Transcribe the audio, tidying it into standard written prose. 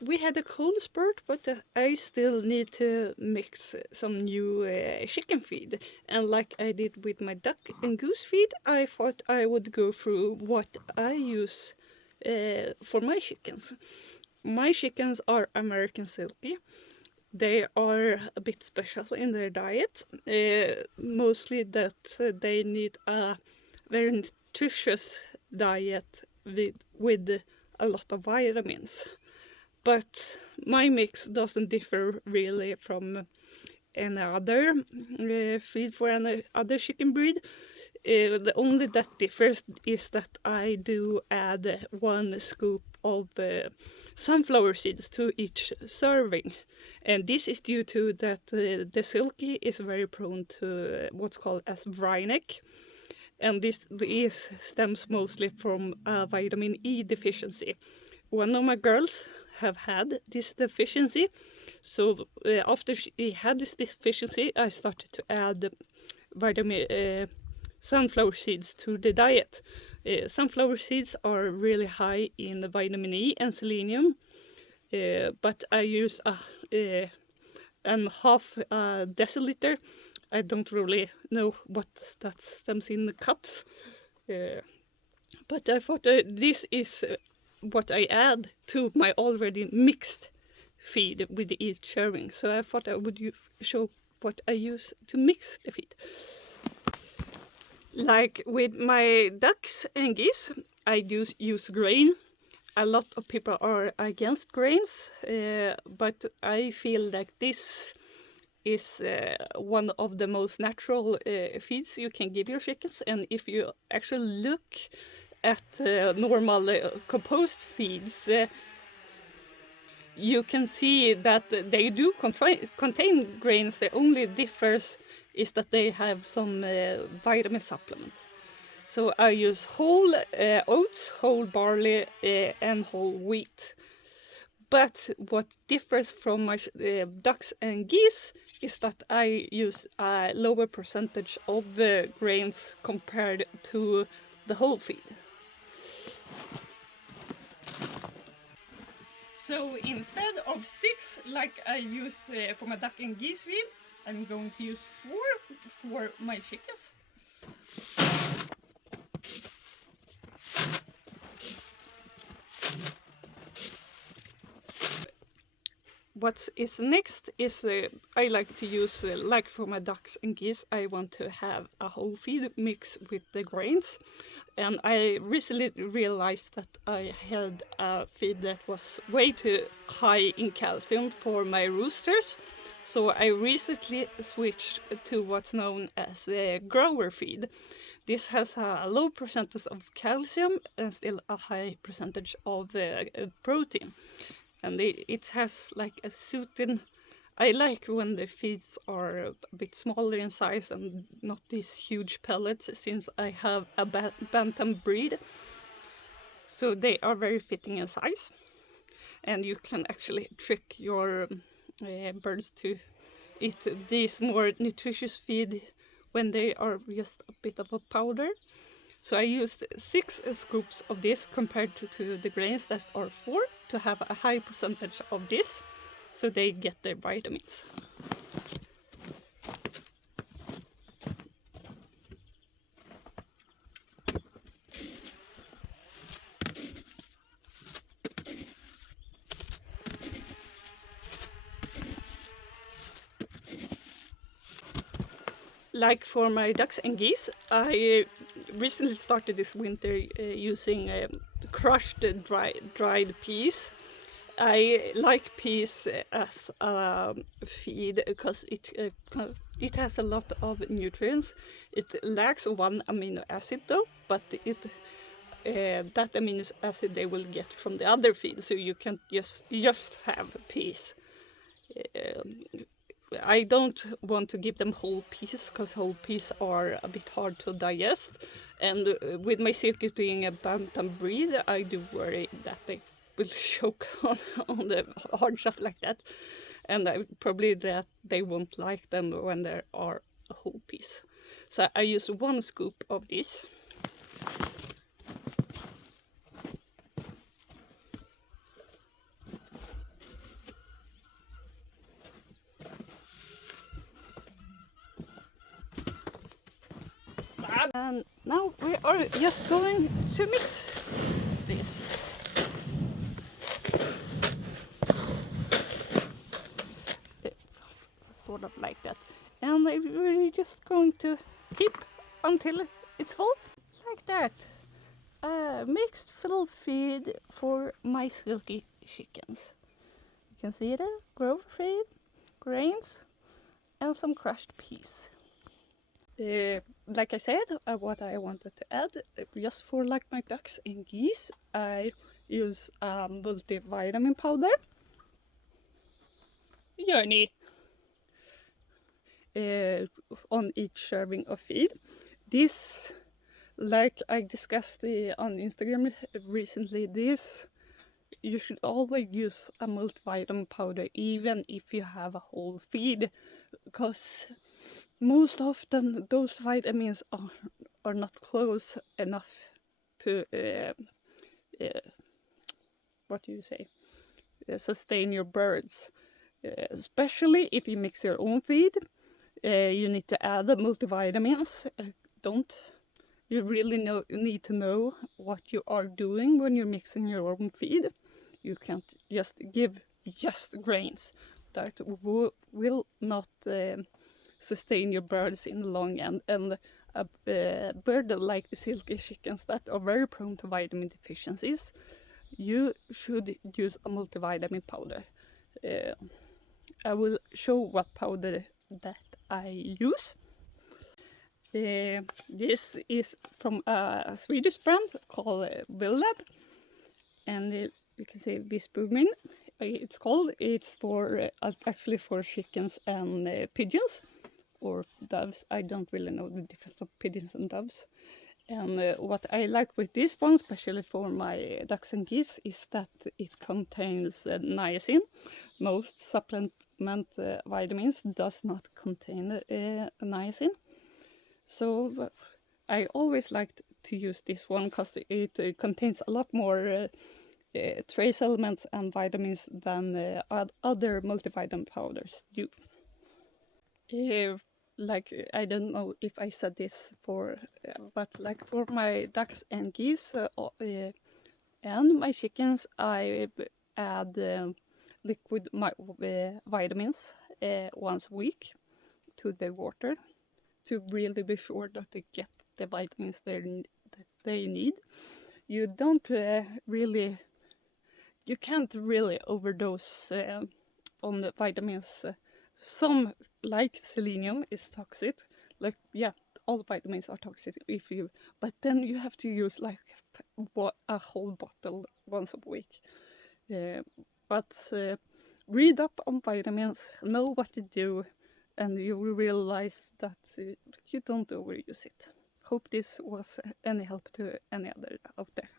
We had a cold spurt, but I still need to mix some new chicken feed. And like I did with my duck and goose feed, I thought I would go through what I use for my chickens. My chickens are American Silkie. They are a bit special in their diet, mostly that they need a very nutritious diet with a lot of vitamins. But my mix doesn't differ really from any other feed for any other chicken breed. The only that differs is that I do add 1 scoop of sunflower seeds to each serving. And this is due to that the silkie is very prone to what's called as wry neck. And this stems mostly from vitamin E deficiency. One of my girls have had this deficiency, so after she had this deficiency, I started to add vitamin sunflower seeds to the diet. Sunflower seeds are really high in vitamin E and selenium, but I use a half deciliter. I don't really know what that stems in the cups, but I thought this is what I add to my already mixed feed with each serving. So I thought I would show what I use to mix the feed. Like with my ducks and geese, I use grain. A lot of people are against grains, but I feel like this is one of the most natural feeds you can give your chickens. And if you actually look at normal compost feeds, you can see that they do contain grains. The only difference is that they have some vitamin supplement. So I use whole oats, whole barley, and whole wheat. But what differs from my ducks and geese is that I use a lower percentage of grains compared to the whole feed. So instead of 6, like I used for my duck and geese feed, I'm going to use 4 for my chickens. What is next is I like to use, like for my ducks and geese, I want to have a whole feed mix with the grains. And I recently realized that I had a feed that was way too high in calcium for my roosters. So I recently switched to what's known as a grower feed. This has a low percentage of calcium and still a high percentage of protein. And it has like a certain, I like when the feeds are a bit smaller in size and not these huge pellets, since I have a bantam breed. So they are very fitting in size. And you can actually trick your birds to eat these more nutritious feed when they are just a bit of a powder. So I used 6 scoops of this compared to the grains that are 4 to have a high percentage of this, so they get their vitamins. Like for my ducks and geese, I recently started this winter using crushed dried peas. I like peas as a feed because it has a lot of nutrients. It lacks 1 amino acid though, but that amino acid they will get from the other feed, so you can't just have peas. I don't want to give them whole peas because whole peas are a bit hard to digest, and with my silkies being a bantam breed, I do worry that they will choke on the hard stuff like that, and probably that they won't like them when there are a whole piece. So I use 1 scoop of this. are just going to mix this. Sort of like that. And we're just going to keep until it's full. Like that. Mixed fill feed for my silky chickens. You can see the grove feed, grains, and some crushed peas. Like I said, what I wanted to add, just for like my ducks and geese, I use multivitamin powder. Journey. On each serving of feed. This, like I discussed on Instagram recently, this you should always use a multivitamin powder even if you have a whole feed, because most often those vitamins are not close enough to what do you say, sustain your birds, especially if you mix your own feed. You need to add the multivitamins. You really need to know what you are doing when you're mixing your own feed. You can't just give just grains. That will not sustain your birds in the long end. And a bird like the silky chickens that are very prone to vitamin deficiencies, you should use a multivitamin powder. I will show what powder that I use. This is from a Swedish brand called Villab, and you can say Visbumin. It's for actually for chickens and pigeons or doves. I don't really know the difference of pigeons and doves. And what I like with this one, especially for my ducks and geese, is that it contains niacin. Most supplement vitamins does not contain niacin. So I always liked to use this one because it contains a lot more trace elements and vitamins than other multivitamin powders do. Like, I don't know if I said this but like for my ducks and geese and my chickens, I add liquid vitamins once a week to the water to really be sure that they get the vitamins that they need. You can't really overdose on the vitamins. Some, like selenium, is toxic. Like, yeah, all vitamins are toxic but then you have to use like a whole bottle once a week. But read up on vitamins, know what to do, and you will realize that you don't overuse it. Hope this was any help to any other out there.